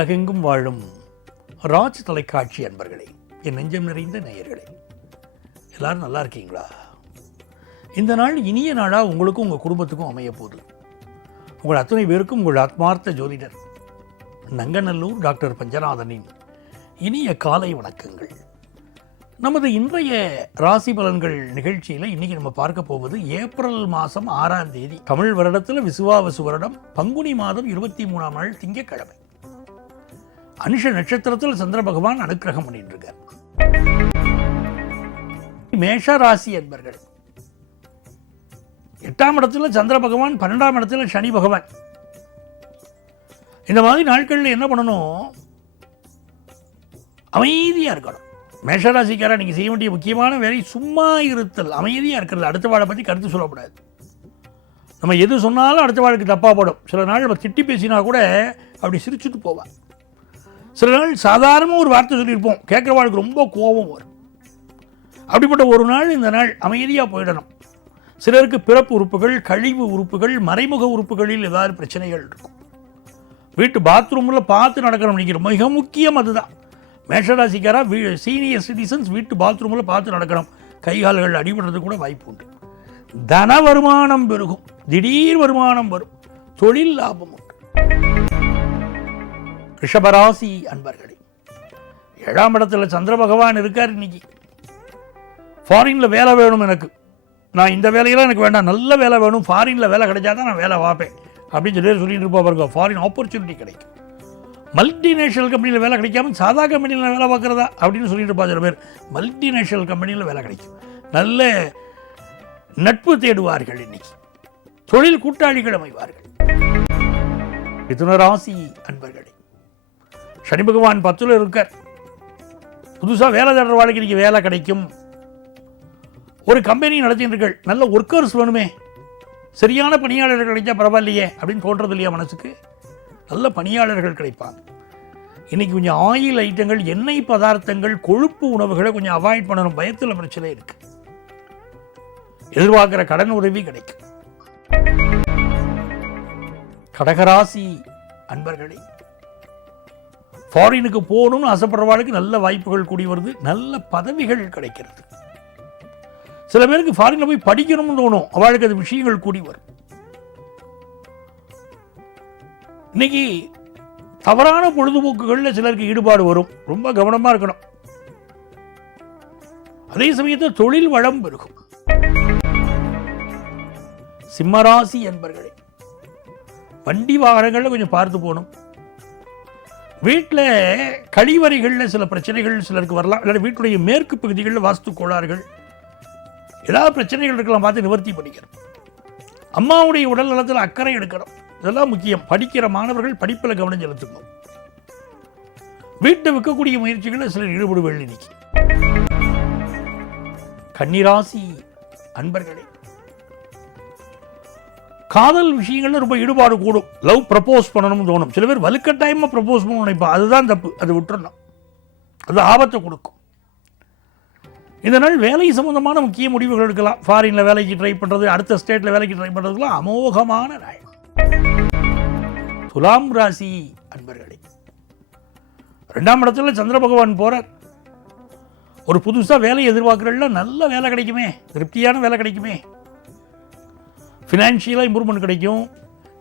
உலகெங்கும் வாழும் ராஜ் தொலைக்காட்சி அன்பர்களே, என் நெஞ்சம் நிறைந்த நேயர்களே, எல்லாரும் நல்லா இருக்கீங்களா? இந்த நாள் இனிய நாளாக உங்களுக்கும் உங்கள் குடும்பத்துக்கும் அமைய போகுது. உங்கள் அத்தனை பேருக்கும் உங்கள் ஆத்மார்த்த ஜோதிடர் நங்கநல்லூர் டாக்டர் பஞ்சநாதனின் இனிய காலை வணக்கங்கள். நமது இன்றைய ராசி பலன்கள் நிகழ்ச்சியில் இன்றைக்கி நம்ம பார்க்க போவது ஏப்ரல் மாதம் 6ஆம் தேதி, தமிழ் வருடத்தில் விசுவாவசு வருடம் பங்குனி மாதம் 23ஆம் நாள் திங்கட்கிழமை. அனுஷ நட்சத்திரத்தில் சந்திர பகவான் அனுக்கிரகம் பண்ணிட்டு இருக்கார். மேஷ ராசி என்பர்கள் 8ஆம் இடத்துல சந்திர பகவான், 12ஆம் இடத்துல சனி பகவான். இந்த மாதிரி நாட்களில் என்ன பண்ணணும்? அமைதியாக இருக்கணும். மேஷராசிக்காரா நீங்கள் செய்ய வேண்டிய முக்கியமான வேலை சும்மா இருத்தல், அமைதியாக இருக்கிறது. அடுத்த வாழை பற்றி கருத்து சொல்லக்கூடாது. நம்ம எது சொன்னாலும் அடுத்த வாழைக்கு தப்பாக போடும். சில நாள் நம்ம திட்டி பேசினா கூட அப்படி சிரிச்சுட்டு போவான். சில நாள் சாதாரணமாக ஒரு வார்த்தை சொல்லியிருப்போம், கேட்குற வாழ்க்கை ரொம்ப கோபம் வரும். அப்படிப்பட்ட ஒரு நாள் இந்த நாள் அமைதியாக போயிடணும். சிலருக்கு பிறப்பு உறுப்புகள், கழிவு உறுப்புகள், மறைமுக உறுப்புகளில் ஏதாவது பிரச்சனைகள் இருக்கும். வீட்டு பாத்ரூமில் பார்த்து நடக்கணும். நினைக்கிறோம் மிக முக்கியம் அதுதான். மேஷராசிக்காரா சீனியர் சிட்டிசன்ஸ் வீட்டு பாத்ரூமில் பார்த்து நடக்கணும். கைகால்கள் அடிபடுறது கூட வாய்ப்பு உண்டு. தன வருமானம் பெருகும், திடீர் வருமானம் வரும், தொழில் லாபம் உண்டு. ரிஷபராசி அன்பர்களே, 7ஆம் இடத்துல சந்திர பகவான் இருக்கார். இன்னைக்கு ஃபாரினில் வேலை வேணும் எனக்கு, நான் இந்த வேலையெல்லாம் எனக்கு வேண்டாம், நல்ல வேலை வேணும், ஃபாரினில் வேலை கிடைச்சாதான் நான் வேலை பார்ப்பேன் அப்படின்னு சொல்லிட்டு இருப்பா. ஃபாரின் ஆப்பர்ச்சுனிட்டி கிடைக்கும். மல்டிநேஷனல் கம்பெனியில் வேலை கிடைக்காம சாதா கம்பெனியில் வேலை பார்க்குறதா அப்படின்னு சொல்லிட்டு இருப்பா. சில பேர் மல்டிநேஷனல் கம்பெனியில் வேலை கிடைக்கும். நல்ல நட்பு தேடுவார்கள். இன்னைக்கு தொழில் கூட்டாளிகள் அமைவார்கள். மிதுனராசி அன்பர்களே, சனி பகவான் 10ல் இருக்கார். புதுசாக வேலை தேடுற வாழ்க்கை இன்னைக்கு வேலை கிடைக்கும். ஒரு கம்பெனி நடத்தினீர்கள், நல்ல ஒர்க்கர்ஸ் வேணுமே, சரியான பணியாளர்கள் கிடைச்சா பரவாயில்லையே அப்படின்னு தோன்றது இல்லையா மனசுக்கு? நல்ல பணியாளர்கள் கிடைப்பாங்க. இன்றைக்கி கொஞ்சம் ஆயில் ஐட்டங்கள், எண்ணெய் பதார்த்தங்கள், கொழுப்பு உணவுகளை கொஞ்சம் அவாய்ட் பண்ணணும். பயத்தில் பிரச்சனை இருக்கு. எதிர்பார்க்கிற கடன் உதவி கிடைக்கும். கடகராசி அன்பர்களே, ஃபாரினுக்கு போகணும்னு ஆசைப்படுறவாளுக்கு நல்ல வாய்ப்புகள் கூடி வருது. நல்ல பதவிகள் கிடைக்கிறது. சில பேருக்கு ஃபாரினில் போய் படிக்கணும்னு தோணும், அவளுக்கு அது விஷயங்கள் கூடி வரும். இன்னைக்கு தவறான பொழுதுபோக்குகளில் சிலருக்கு ஈடுபாடு வரும். ரொம்ப கவனமாக இருக்கணும். அதே சமயத்தில் தொழில் வளம் பெருகும். சிம்மராசி என்பர்களே, வண்டி வாகனங்களில் கொஞ்சம் பார்த்து போகணும். வீட்டில் கழிவறைகளில் சில பிரச்சனைகள் சிலருக்கு வரலாம். இல்லை வீட்டுடைய மேற்கு பகுதிகளில் வாஸ்து கோளாறுகள், ஏதாவது பிரச்சனைகள் இருக்கலாம், பார்த்து நிவர்த்தி பண்ணிக்கணும். அம்மாவுடைய உடல் நலத்தில் அக்கறை எடுக்கணும். இதெல்லாம் முக்கியம். படிக்கிற மாணவர்கள் படிப்பில் கவனம் செலுத்தணும். வீட்டை விற்கக்கூடிய முயற்சிகளில் சிலர் ஈடுபடுவார்கள். இன்னைக்கு கன்னிராசி அன்பர்களே, காதல் விஷயங்கள்ல ரொம்ப ஈடுபாடு கூடும். லவ் ப்ரப்போஸ் பண்ணணும்னு தோணும். சில பேர் வலுக்கட்டாயமாக ப்ரப்போஸ் பண்ண நினைப்பா. அதுதான் தப்பு. அது விட்டுறணும். அது ஆபத்தை கொடுக்கும். இந்த நாள் வேலை சம்பந்தமான முக்கிய முடிவுகள் எடுக்கலாம். ஃபாரினில் வேலைக்கு ட்ரை பண்ணுறது, அடுத்த ஸ்டேட்டில் வேலைக்கு ட்ரை பண்ணுறதுலாம் அமோகமான நாள். துலாம் ராசி அன்பர்களே, 2ஆம் இடத்துல சந்திர பகவான் போறார். ஒரு புதுசாக வேலை எதிர்பார்க்குறதுல நல்ல வேலை கிடைக்குமே, திருப்தியான வேலை கிடைக்குமே, ஃபினான்ஷியலாக இம்ப்ரூவ்மெண்ட் கிடைக்கும்.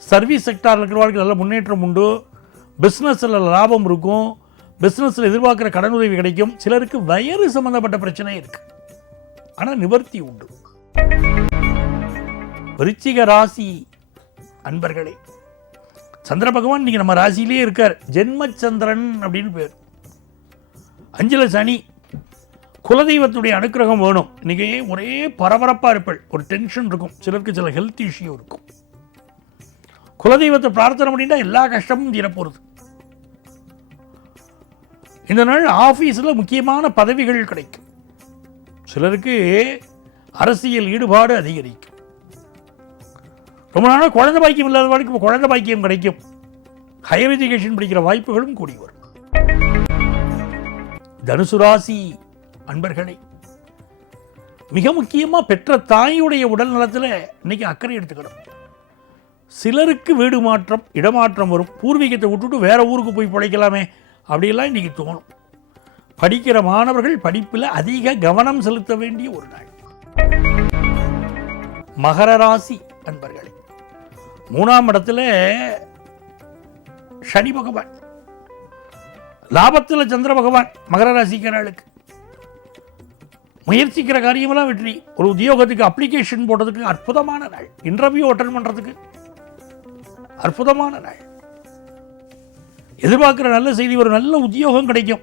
சர்வீஸ் செக்டாரில் இருக்கிறவர்களுக்கு நல்ல முன்னேற்றம் உண்டு. பிஸ்னஸில் லாபம் இருக்கும். பிஸ்னஸில் எதிர்பார்க்குற கடன் உதவி கிடைக்கும். சிலருக்கு வயிறு சம்பந்தப்பட்ட பிரச்சனை இருக்கு, ஆனால் நிவர்த்தி உண்டு. விருச்சிக ராசி அன்பர்களே, சந்திர பகவான் இன்னைக்கு நம்ம ராசியிலே இருக்கார். ஜென்மச்சந்திரன் அப்படின்னு பேர். 5ல் சனி. குலதெய்வத்துடைய அனுக்கிரகம் வேணும். இன்னைக்கு ஒரே பரபரப்பாக இருப்பள், ஒரு டென்ஷன் இருக்கும். சிலருக்கு சில ஹெல்த் இஷ்யூ இருக்கும். குலதெய்வத்தை பிரார்த்தனை பண்ணிட்டா எல்லா கஷ்டமும் தீரப்போகிறது. இந்த நாள் ஆஃபீஸில் முக்கியமான பதவிகள் கிடைக்கும். சிலருக்கு அரசியல் ஈடுபாடு அதிகரிக்கும். ரொம்ப நாளாக குழந்தை பாக்கியம் இல்லாதவர்களுக்கு இப்போ குழந்தை பாக்கியம் கிடைக்கும். ஹையர் எஜுகேஷன் படிக்கிற வாய்ப்புகளும் கூடி வரும். தனுசு ராசி அன்பர்களே, மிக முக்கியமாக பெற்ற தாயுடைய உடல் நலத்தில் இன்னைக்கு அக்கறை எடுத்துக்கணும். சிலருக்கு வீடு மாற்றம், இடமாற்றம் வரும். பூர்வீகத்தை விட்டுட்டு வேறு ஊருக்கு போய் பிழைக்கலாமே அப்படிலாம் இன்றைக்கி தோணும். படிக்கிற மாணவர்கள் படிப்பில் அதிக கவனம் செலுத்த வேண்டிய ஒரு நாள். மகர ராசி அன்பர்களே, 3ஆம் இடத்துல சனி பகவான், லாபத்தில் சந்திர பகவான். மகர ராசிக்காரர்களுக்கு முயற்சிக்கிற காரியமெல்லாம் வெற்றி. ஒரு உத்தியோகத்துக்கு அப்ளிகேஷன் போடுறதுக்கு அற்புதமான நாள். இன்டர்வியூ அட்டன் பண்ணுறதுக்கு அற்புதமான நாள். எதிர்பார்க்குற நல்ல செய்தி, ஒரு நல்ல உத்தியோகம் கிடைக்கும்.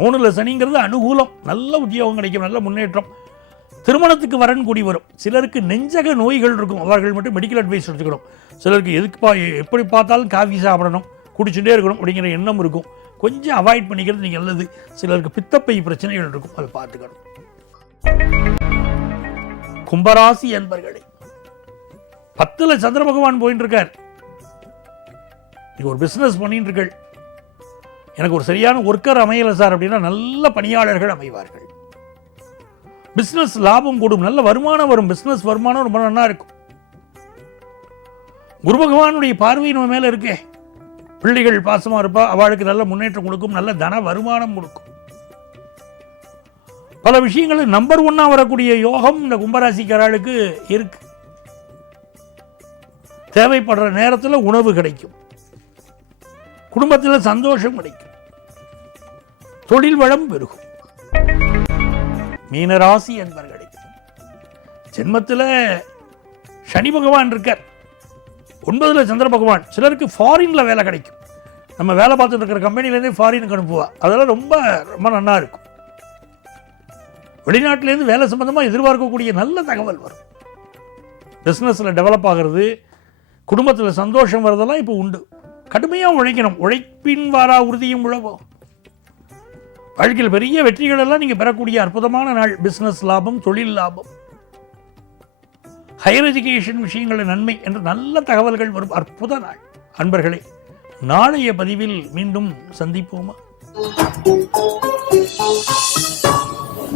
3ல் சனிங்கிறது அனுகூலம். நல்ல உத்தியோகம் கிடைக்கும், நல்ல முன்னேற்றம். திருமணத்துக்கு வரன் கூடி வரும். சிலருக்கு நெஞ்சக நோய்கள் இருக்கும், அவர்கள் மட்டும் மெடிக்கல் அட்வைஸ் எடுத்துக்கணும். சிலருக்கு எப்படி பார்த்தாலும் காஃபி சாப்பிடணும், குடிச்சுட்டே இருக்கணும் அப்படிங்கிற எண்ணம் இருக்கும். கொஞ்சம் அவாய்ட் பண்ணிக்கிறது நீங்கள் நல்லது. சிலருக்கு பித்தப்பை பிரச்சனைகள் இருக்கும், அதை பார்த்துக்கணும். கும்பராசி என்பர்களே, 10ல் சந்திர பகவான் போயிட்டு இருக்கார். ஒரு பிஸ்னஸ் பண்ணிட்டு இருக்க, எனக்கு ஒரு சரியான ஒர்க்கர் அமையலை சார் அப்படின்னா நல்ல பணியாளர்கள் அமைவார்கள். பிஸ்னஸ் லாபம் கூடும், நல்ல வருமானம் வரும். பிஸ்னஸ் வருமானம் ரொம்ப நல்லா இருக்கும். குரு பகவானுடைய பார்வை நம்ம மேலே இருக்கே, பிள்ளைகள் பாசமாக இருப்பா, அவளுக்கு நல்ல முன்னேற்றம் கொடுக்கும், நல்ல தன வருமானம் கொடுக்கும். பல விஷயங்கள் நம்பர் 1 வரக்கூடிய யோகம் இந்த கும்பராசிக்காரர்களுக்கு இருக்கு. தேவைப்படுற நேரத்தில் உணவு கிடைக்கும், குடும்பத்தில் சந்தோஷம் கிடைக்கும், தொழில் வளம் பெருகும். மீனராசி என்பர்களே, ஜென்மத்தில் சனி பகவான் இருக்கார், 9ல் சந்திர பகவான். சிலருக்கு ஃபாரின்ல வேலை கிடைக்கும். நம்ம வேலை பார்த்துட்டு இருக்கிற கம்பெனிலேருந்தே ஃபாரினுக்கு அனுப்புவா, அதெல்லாம் ரொம்ப ரொம்ப நல்லா இருக்கும். வெளிநாட்டிலேருந்து வேலை சம்பந்தமாக எதிர்பார்க்கக்கூடிய நல்ல தகவல் வரும். பிஸ்னஸில் டெவலப் ஆகிறது, குடும்பத்தில் சந்தோஷம் வரதெல்லாம் இப்போ உண்டு. கடுமையாக உழைக்கணும், உழைப்பின் வாரா உறுதியும் உழவோ. வாழ்க்கையில் பெரிய வெற்றிகள் எல்லாம் நீங்கள் பெறக்கூடிய அற்புதமான நாள். பிஸ்னஸ் லாபம், தொழில் லாபம், ஹையர் எஜுகேஷன் விஷயங்களில் நன்மை என்ற நல்ல தகவல்கள் வரும் அற்புத நாள். அன்பர்களே, நாளைய பதிவில் மீண்டும் சந்திப்போமா?